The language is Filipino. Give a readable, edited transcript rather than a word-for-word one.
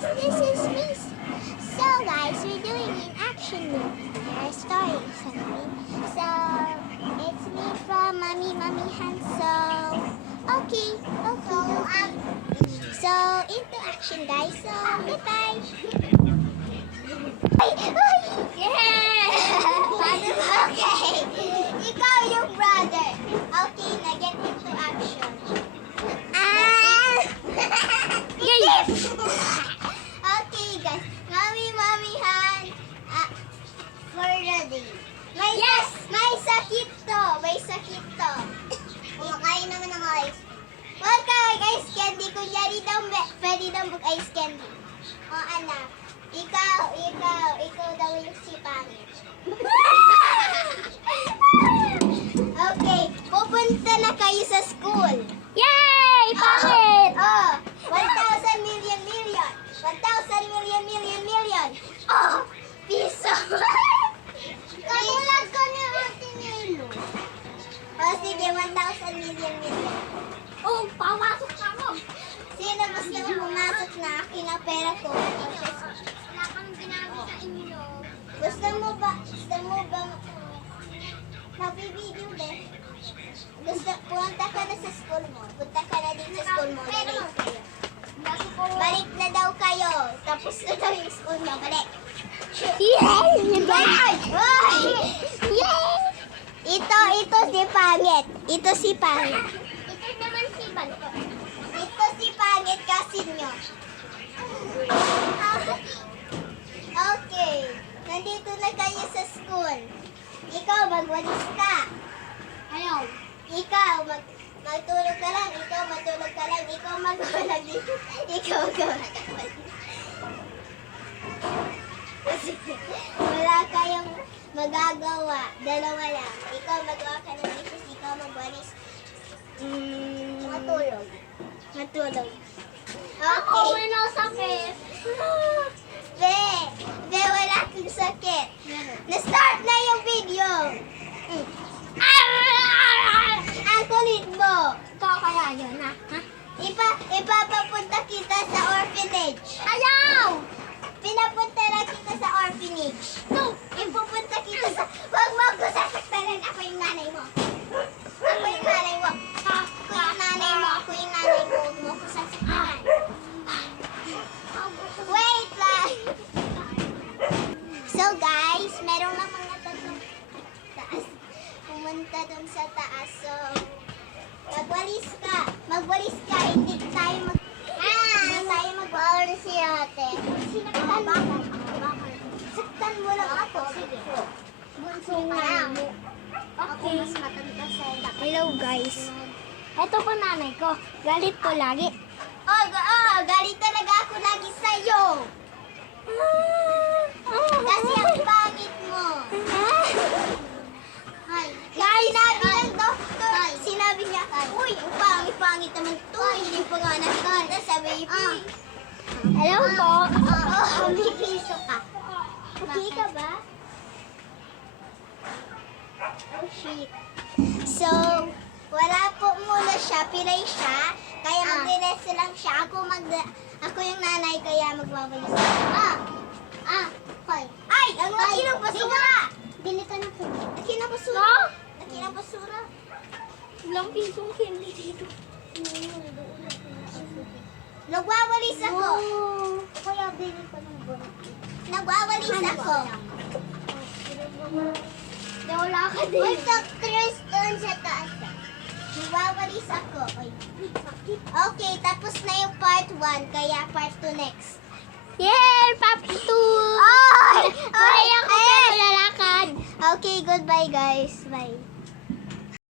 this is me. So guys, we're doing an action movie. There are stories of me. So it's me from Mommy Hansel. Okay. So into action guys. So goodbye. Okay. Ikaw yung brother. Okay, na get into action. Okay guys, Mommy Han, for ready. May sakit to. Kumakain naman ng ice. Huwag ka ice candy. Kunyari daw, pwede daw mag-ice candy. O anak, ikaw daw yung si pangit. Okay, pupunta na kayo sa school. Yay! Pangit! 1,000 million. 1,000 million. Oh, piso. Kamulag ka ni Ate Nilo. Sige, 1,000 million. Oh, pamasok na ako. Sino gusto mo pumasok na akin ang pera ko? Wala kang ginamit sa inyo. Gusto mo ba magbibideo din? Punta ka na sa school mo. Punta ka na din sa school mo. Balik kayo. Balik na daw kayo. Tapos na daw yung school mo. Balik. Yay! Yay! Ito si Pangit. Ito naman si Balto. Ito si Pangit kasi nyo. Okay. Nandito na kayo sa school. Ikaw, magwalis ka. Ayaw. Ikaw, magtulog ka lang. Ikaw, matulog ka lang. Ikaw, magwalag dito. Ikaw, magwalag. Wala kayong magagawa. Dalawa lang. Ikaw, magawa ka ng dishes. Ikaw, magwalis. Matulog. Ako, Okay. wala sakit. Be, wala kang sakit. Na-start na yung video. Ang kulit mo. Ikaw kaya yun, ha? Ipapapunta kita sa orphanage. Ayaw! Pinapunta na kita sa orphanage. No! Ipupunta kita sa... Huwag mo ako sasaktanan. Ako yung nanay mo. Ako yung nanay mo. Huwag mo ako sasaktanan. Wait lang. So guys, meron lang mga tatlong taas. Pumunta dun sa taas. So, magwalis ka. Hindi tayo mag-power si ate. Saktan mo lang ako. Sige. Bunso nga. Ako mas matanda sa'yo. Hello, guys. Ito po nanay ko. Galit ko lagi. Galit talaga ako lagi sa'yo. Kasi ang pangit mo. Sinabi niya, uy, ang pangit naman to. Hindi pa nga nakikita sa baby. Hello po. May piso ka. Okay ka ba? Oh, shit. So, wala po muna siya. Pilay siya. Kaya mag-resto lang siya. Ako yung nanay, kaya magwawalis. Okay. Ay! Ang laki ng basura! Bili ka ng food. Laki ng basura. No? Laki ng basura. Ilang pisong candy dito. Nagwawalis ako. Kaya bili ka ng bonus. Nagwawalis ako. Wala ka din. May doctors doon sa taas. Nagwawalis ako. Okay, tapos na yung part 1, kaya part 2 next. Yay! Part 2! Ay! Kaya ako pero lalakad. Okay, goodbye guys. Bye.